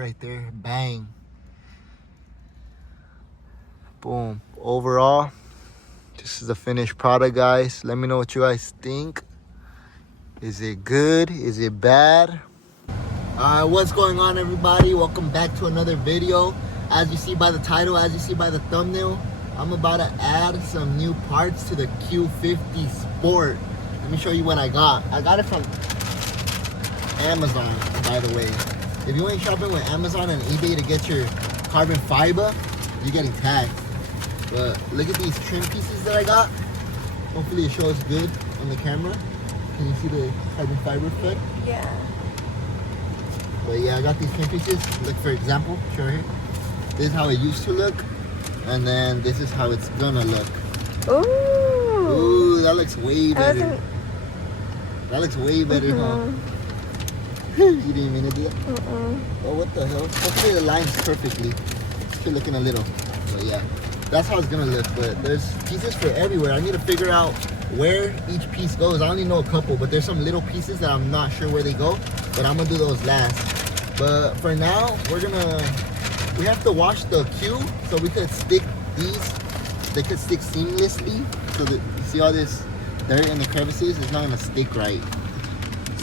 right there. Bang. Boom. Overall, this is the finished product, guys. Let me know what you guys think. Is it good? Is it bad? What's going on, everybody? Welcome back to another video. As you see by the title, as you see by the thumbnail, I'm about to add some new parts to the Q50 Sport. Let me show you what I got. I got it from Amazon, by the way. If you ain't shopping with Amazon and eBay to get your carbon fiber, you're getting tagged. But look at these trim pieces that I got. Hopefully it shows good on the camera. Can you see the carbon fiber effect? Yeah. But yeah, I got these trim pieces. Look, for example, show here. This is how it used to look. And then this is how it's gonna look. Ooh. Ooh, that looks way better. That looks way better, huh? You didn't mean to do that? Oh, what the hell? Hopefully it aligns perfectly. Still looking a little. But yeah, that's how it's gonna look. But there's pieces for everywhere. I need to figure out where each piece goes. I only know a couple, but there's some little pieces that I'm not sure where they go. But I'm gonna do those last. But for now, we have to wash the Q so we could stick these. They could stick seamlessly. So that you see all this dirt in the crevices, it's not gonna stick right.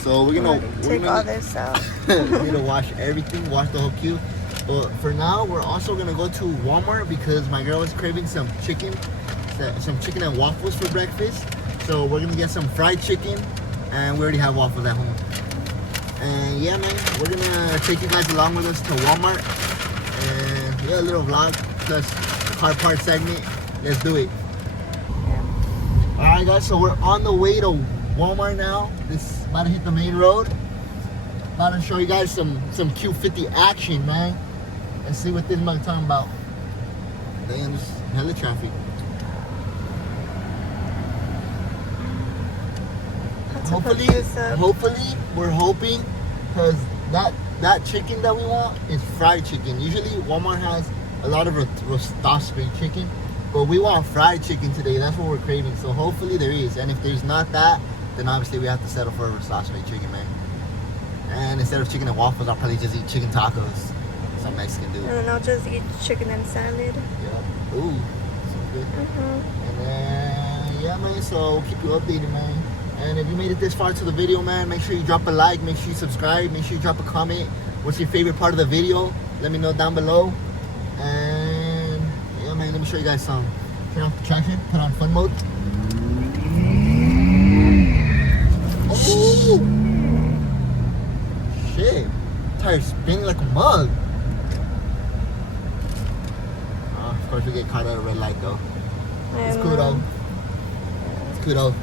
So we're gonna take all this out. we need to wash everything, wash the whole Q. But for now, we're also gonna go to Walmart because my girl is craving some chicken and waffles for breakfast. So we're gonna get some fried chicken, and we already have waffles at home. And yeah, man, we're gonna take you guys along with us to Walmart, and yeah, a little vlog plus car part segment. Let's do it. All right, guys. So we're on the way to Walmart now. This is about to hit the main road. About to show you guys some Q50 action, man. Let's see what this mug talking about. Damn, there's hella traffic. Hopefully, we're hoping, because that chicken that we want is fried chicken. Usually Walmart has a lot of rotisserie chicken, but we want fried chicken today. That's what we're craving. So hopefully there is. And if there's not that, then obviously we have to settle for a rotisserie chicken, man. And instead of chicken and waffles, I'll probably just eat chicken tacos. Some Mexican dude. And then I'll just eat chicken and salad. Yeah. Ooh, so good. And then, yeah, man, so we'll keep you updated, man. And if you made it this far to the video, man, make sure you drop a like, make sure you subscribe, make sure you drop a comment. What's your favorite part of the video? Let me know down below. And yeah, man, let me show you guys some. Turn off the traction, put on fun mode. Oh, shit. Tires spinning like a mug. Of course, we get caught at a red light, though. It's cool, though. It's cool, though.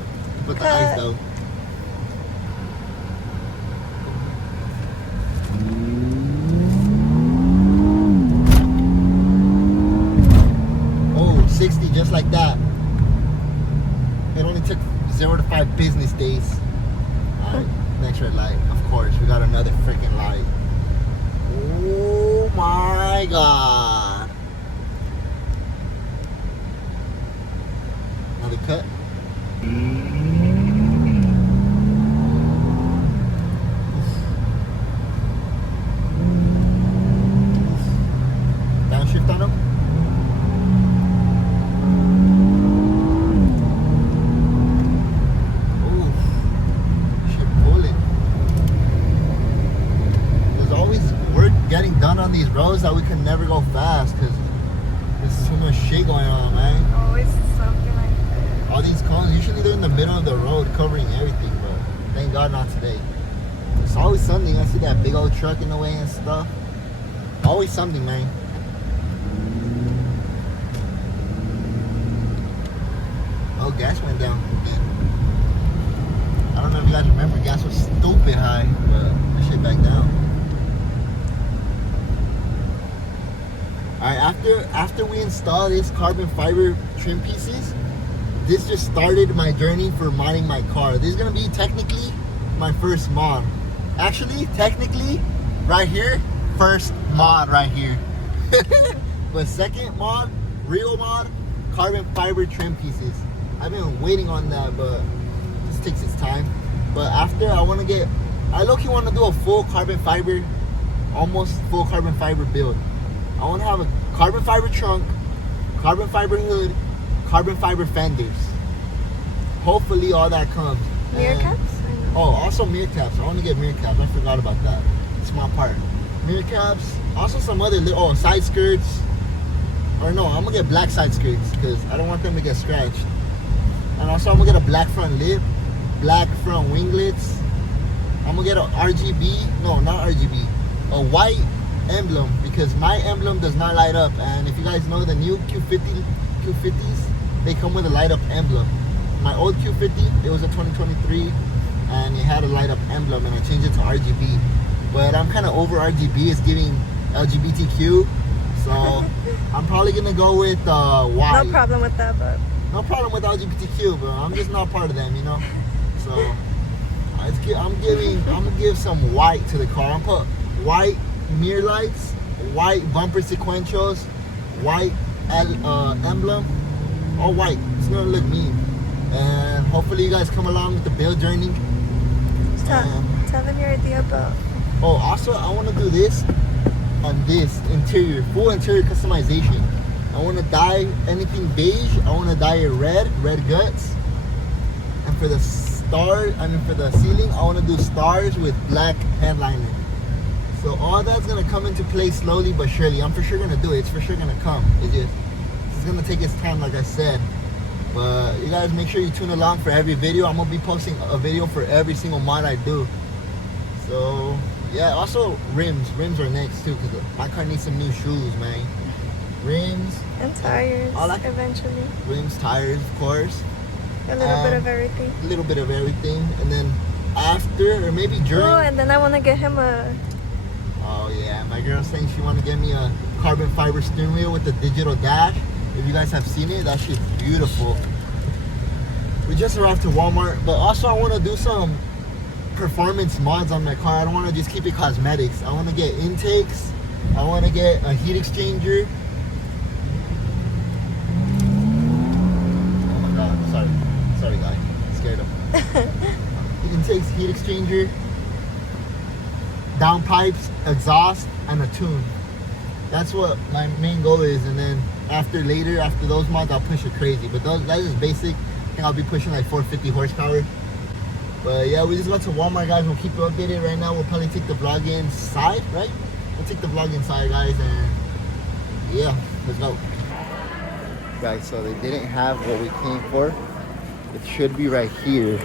Put the ice, though. Oh, 60 just like that. It only took 0 to 5 business days. Alright, next red light. Of course, we got another freaking light. Oh my god. Another cut. Downshift on him. Getting done on these roads that we can never go fast because there's too much shit going on, man. Always something like that. All these cones, usually they're in the middle of the road covering everything, but thank God not today. There's always something. I see that big old truck in the way and stuff. Always something, man. Oh, gas went down again. I don't know if you guys remember, gas was stupid high, but that shit back down. Alright, after we install this carbon fiber trim pieces, this just started my journey for modding my car. This is gonna be technically my first mod. Actually, technically, right here, first mod right here. But second mod, real mod, carbon fiber trim pieces. I've been waiting on that, but this takes its time. But after, I low-key want to do a full carbon fiber almost full carbon fiber build. I want to have a carbon fiber trunk, carbon fiber hood, carbon fiber fenders. Hopefully all that comes. Mirror caps? Oh, also mirror caps. I want to get mirror caps. I forgot about that. Small part. Mirror caps. Also some other side skirts. Or no, I'm gonna get black side skirts because I don't want them to get scratched. And also I'm gonna get a black front lip, black front winglets. I'm gonna get a RGB. No, not RGB. A white emblem because my emblem does not light up. And if you guys know the new Q50s, they come with a light up emblem. My old Q50, it was a 2023 and it had a light up emblem and I changed it to RGB. But I'm kind of over RGB. It's giving LGBTQ. So I'm probably gonna go with white. No problem with that, but No problem with LGBTQ, but I'm just not part of them, you know. So I'm gonna give some white to the car. I'm put white mirror lights, white bumper sequentials, white emblem, all white. It's gonna look mean. And hopefully you guys come along with the build journey. tell them your idea about. Oh, also I want to do this on this interior, full interior customization. I want to dye anything beige. I want to dye it red guts. And for the for the ceiling, I want to do stars with black headliner. So all that's gonna come into play slowly but surely. I'm for sure gonna do it. It's for sure gonna come. It's gonna take its time, like I said. But you guys make sure you tune along for every video. I'm gonna be posting a video for every single mod I do. So yeah, also rims are next too because my car needs some new shoes, man. Rims And tires, eventually. Rims, tires, of course. A little bit of everything. A little bit of everything, and then after or maybe during. Oh, and then I want to get him a. Oh yeah, my girl's saying she want to get me a carbon fiber steering wheel with a digital dash. If you guys have seen it, that shit's beautiful. We just arrived to Walmart, but also I want to do some performance mods on my car. I don't want to just keep it cosmetics. I want to get intakes. I want to get a heat exchanger. Oh my god, sorry guy, scared him. Intakes, heat exchanger, downpipes, exhaust, and a tune. That's what my main goal is, and then after those mods I'll push it crazy, but that is basic. I think I'll be pushing like 450 horsepower. But yeah, we just got to Walmart, guys. We'll keep you updated. Right now we'll probably take the vlog inside, right? We'll take the vlog inside, guys, and yeah, let's go. Guys, so they didn't have what we came for. It should be right here.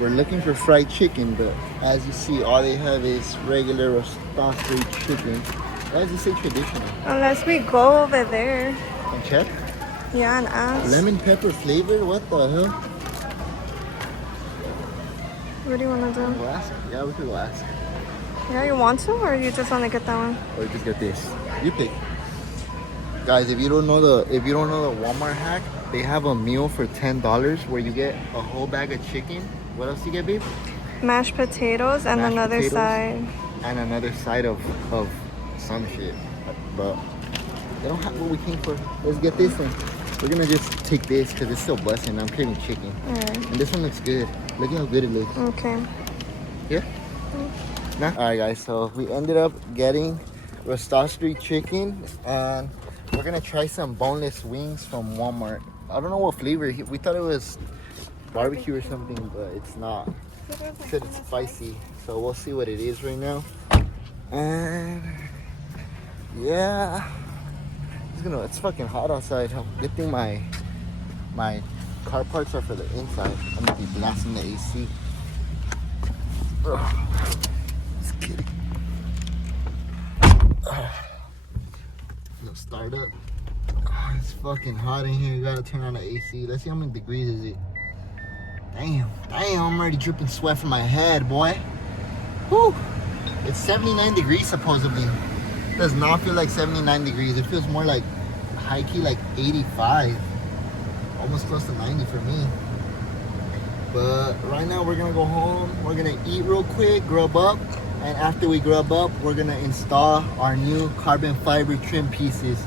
We're looking for fried chicken, but as you see, all they have is regular rotisserie chicken. Why does it say traditional? Unless we go over there. And check? Yeah, and ask. Lemon pepper flavor? What the hell? What do you want to do? We'll ask. Yeah, we could go ask. Yeah, you want to, or you just want to get that one? Or just get this. You pick. Guys, if you don't know the Walmart hack, they have a meal for $10 where you get a whole bag of chicken. What else do you get, babe? Mashed potatoes and Mashed another potatoes side. And another side of some shit. But they don't have what we came for. Let's get this one. We're gonna just take this because it's still busting. I'm craving chicken. Alright. And this one looks good. Look at how good it looks. Okay. Yeah? Nah? Alright guys, so we ended up getting rotisserie chicken and we're gonna try some boneless wings from Walmart. I don't know what flavor. We thought it was barbecue or something, but it's not. It said it's spicy, so we'll see what it is right now. And yeah, it's fucking hot outside. Good thing my car parts are for the inside. I'm gonna be blasting the AC. Just kidding. Let's start up. Oh, it's fucking hot in here. You gotta turn on the AC. Let's see how many degrees is it. Damn, I'm already dripping sweat from my head, boy. Whew. It's 79 degrees supposedly. Does not feel like 79 degrees. It feels more like high key, like 85. Almost close to 90 for me. But right now we're gonna go home. We're gonna eat real quick, grub up. And after we grub up, we're gonna install our new carbon fiber trim pieces.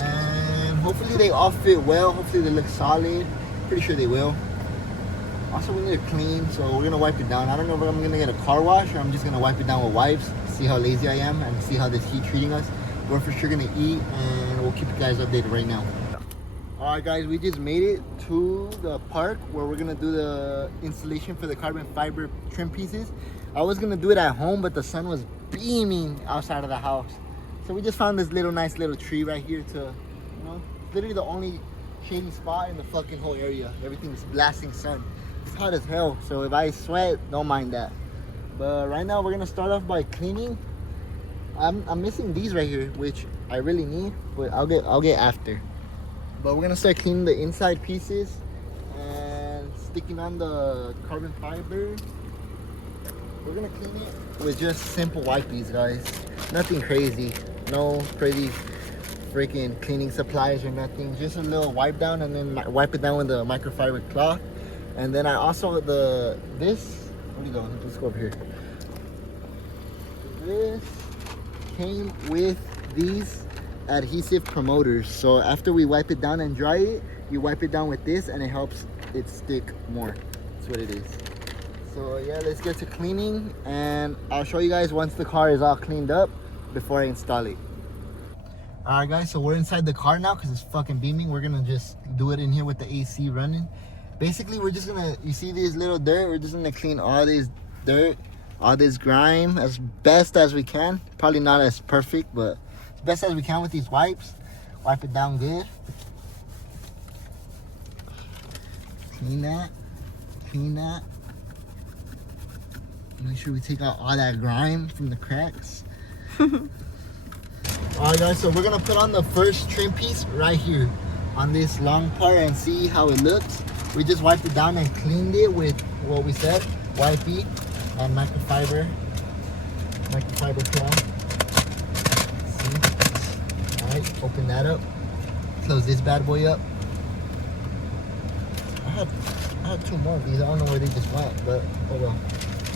And hopefully they all fit well. Hopefully they look solid. Pretty sure they will. Also, we need to clean, so we're gonna wipe it down. I don't know if I'm gonna get a car wash or I'm just gonna wipe it down with wipes. See see how lazy I am and see how this heat treating us. We're for sure gonna eat and we'll keep you guys updated right now. Alright guys, we just made it to the park where we're gonna do the installation for the carbon fiber trim pieces. I was gonna do it at home, but the sun was beaming outside of the house. So we just found this nice little tree right here to, you know, literally the only shady spot in the fucking whole area. Everything's blasting sun. It's hot as hell, so if I sweat, don't mind that. But right now we're gonna start off by cleaning. I'm missing these right here, which I really need, but I'll get after. But we're gonna start cleaning the inside pieces and sticking on the carbon fiber. We're gonna clean it with just simple wipes, guys. Nothing crazy. No crazy freaking cleaning supplies or nothing. Just a little wipe down and then wipe it down with the microfiber cloth. And then I also where do you go? Let's go over here. This came with these adhesive promoters. So after we wipe it down and dry it, you wipe it down with this and it helps it stick more. That's what it is. So yeah, let's get to cleaning and I'll show you guys once the car is all cleaned up before I install it. Alright guys, so we're inside the car now because it's fucking beaming. We're gonna just do it in here with the AC running. Basically, we're just gonna, you see this little dirt, we're just gonna clean all this dirt, all this grime as best as we can. Probably not as perfect, but as best as we can with these wipes. Wipe it down good. Clean that. Clean that. Make sure we take out all that grime from the cracks. Alright guys, so we're gonna put on the first trim piece right here on this long part and see how it looks. We just wiped it down and cleaned it with what we said, wipey and microfiber cloth. See? Alright, open that up. Close this bad boy up. I had two more of these. I don't know where they just went, but oh well.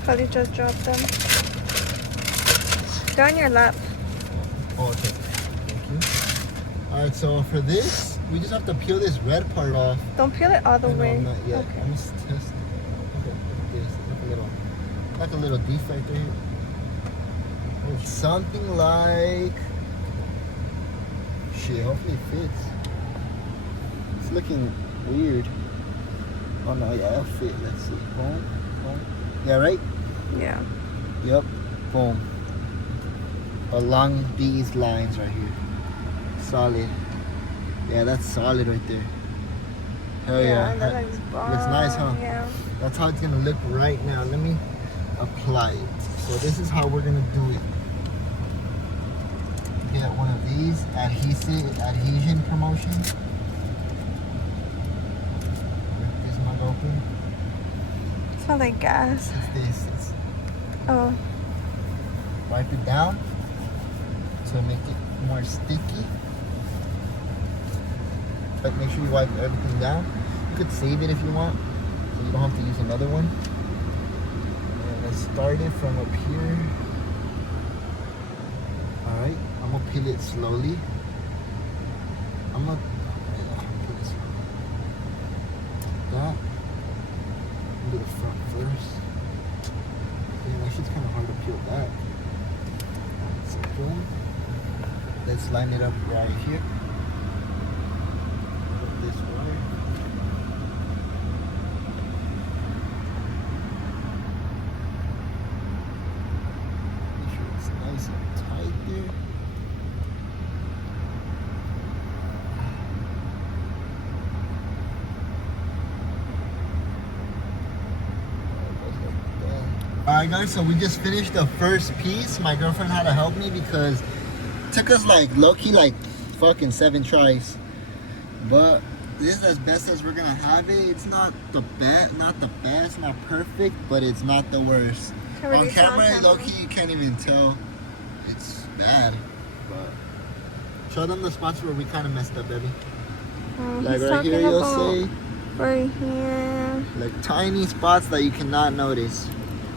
Probably just dropped them. They're on your lap. Oh, okay. Thank you. Alright, so for this, we just have to peel this red part off. Don't peel it all the way. Not yet. Okay. I'm just testing. Okay, this like a little defect right here. It's something like, shit, hopefully it fits. It's looking weird. Oh no, yeah, it'll fit. Let's see. Boom, boom. Yeah, right? Yeah. Yep. Boom. Along these lines right here. Solid. Yeah, that's solid right there. Hell yeah. That looks bomb. Looks nice, huh? Yeah. That's how it's gonna look right now. Let me apply it. So this is how we're gonna do it. Get one of these adhesion promotion. Rip this mug open. It smells like gas. It's this. It's Oh. wipe it down to make it more sticky. But make sure you wipe everything down. You could save it if you want, so you don't have to use another one. And let's start it from up here. Alright, I'm gonna peel it slowly. I'm gonna peel it slowly. That. Do the front first. Yeah, that shit's kind of hard to peel back. So boom. Let's line it up right here. Put this way. Make sure it's nice and tight there. Alright guys, so we just finished the first piece. My girlfriend had to help me because it took us like low-key like fucking 7 tries. But this is as best as we're gonna have it. It's not the best, not perfect, but it's not the worst. On camera, low-key you can't even tell it's bad. But show them the spots where we kind of messed up, baby. Like right here, you'll say. Right here. Like tiny spots that you cannot notice.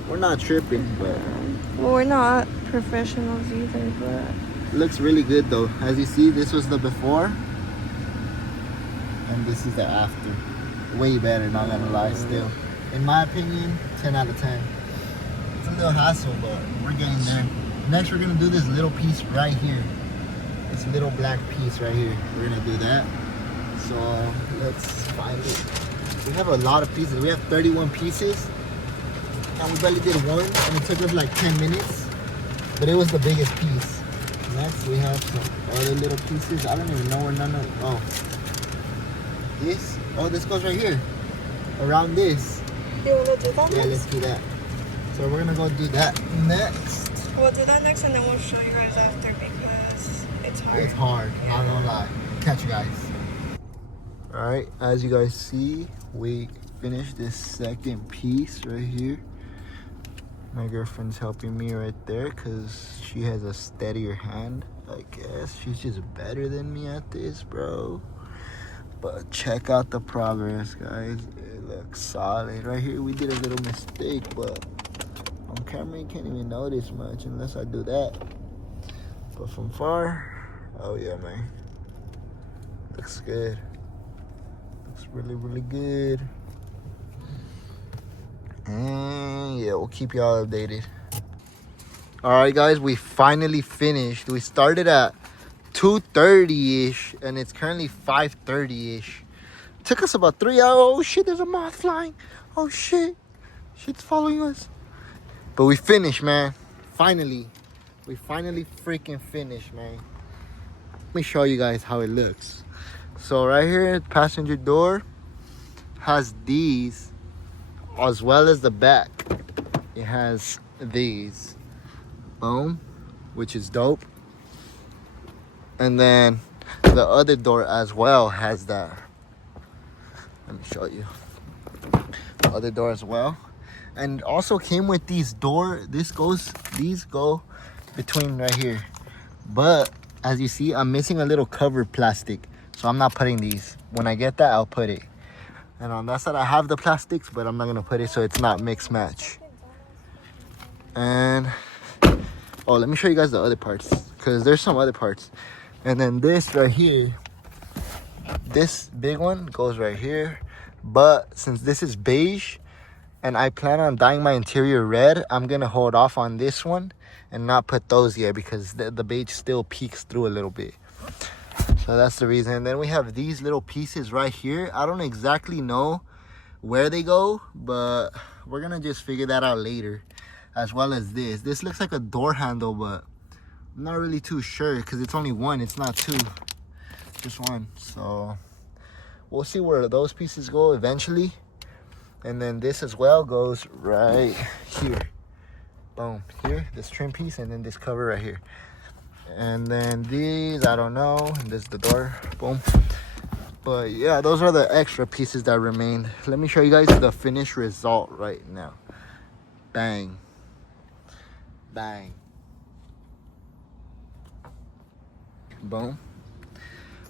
We're not tripping, but well, we're not professionals either, but it looks really good though. As you see, this was the before and this is the after. Way better, not gonna lie. Still, in my opinion, 10 out of 10. It's a little hassle, but we're getting there. Next, we're gonna do this little piece right here. This little black piece right here. We're gonna do that. So let's find it. We have a lot of pieces. We have 31 pieces. And we barely did one, and it took us like 10 minutes. But it was the biggest piece. Next, we have some other little pieces. I don't even know where none of, oh. This goes right here. Around this. You want to do that Yeah, next? let's do that. So we're gonna go do that next. We'll do that next and then we'll show you guys after because it's hard. It's hard, not gonna lie. Catch you guys. Alright, as you guys see, we finished this second piece right here. My girlfriend's helping me right there because she has a steadier hand, I guess. She's just better than me at this, bro. But check out the progress, guys. It looks solid. Right here, we did a little mistake, but on camera, you can't even notice much unless I do that. But from far, oh yeah, man. Looks good. Looks really, really good. And yeah, we'll keep y'all updated. Alright guys, we finally finished. We started at 2:30-ish and it's currently 5:30-ish. Took us about 3 hours. Oh shit, there's a moth flying. Oh shit. Shit's following us. But we finished, man. Finally. We finally freaking finished, man. Let me show you guys how it looks. So right here, passenger door has these, as well as the back. It has these. Boom. Which is dope. And then the other door as well has that. Let me show you. The other door as well. And also came with these these go between right here. But as you see, I'm missing a little cover plastic. So I'm not putting these. When I get that, I'll put it. And on that side, I have the plastics, but I'm not gonna put it so it's not mix match. And, oh, let me show you guys the other parts. Because there's some other parts. And then this right here, this big one goes right here. But since this is beige, and I plan on dyeing my interior red, I'm gonna hold off on this one and not put those yet because the beige still peeks through a little bit. So that's the reason. And then we have these little pieces right here. I don't exactly know where they go, but we're gonna just figure that out later. As well as this. This looks like a door handle, but I'm not really too sure because it's only one, it's not two. Just one. So we'll see where those pieces go eventually. And then this as well goes right here. Boom. Here, this trim piece, and then this cover right here. And then these, I don't know. And this is the door. Boom. But yeah, those are the extra pieces that remained. Let me show you guys the finished result right now. Bang. Bang. Boom.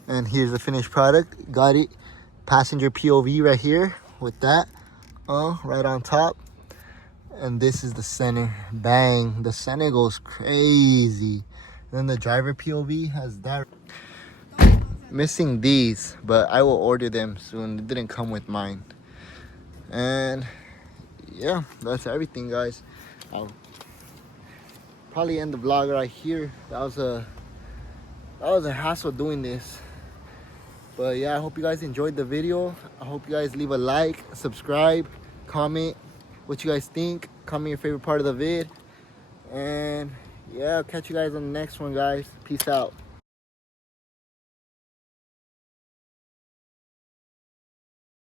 And here's the finished product. Got it. Passenger POV right here with that. Right on top. And this is the center. Bang. The center goes crazy. Then the driver POV has that. Missing these, but I will order them soon. They didn't come with mine. And yeah, that's everything, guys. I'll probably end the vlog right here. That was a hassle doing this. But yeah, I hope you guys enjoyed the video. I hope you guys leave a like, subscribe, comment what you guys think. Comment your favorite part of the vid. And yeah, I'll catch you guys on the next one, guys. Peace out.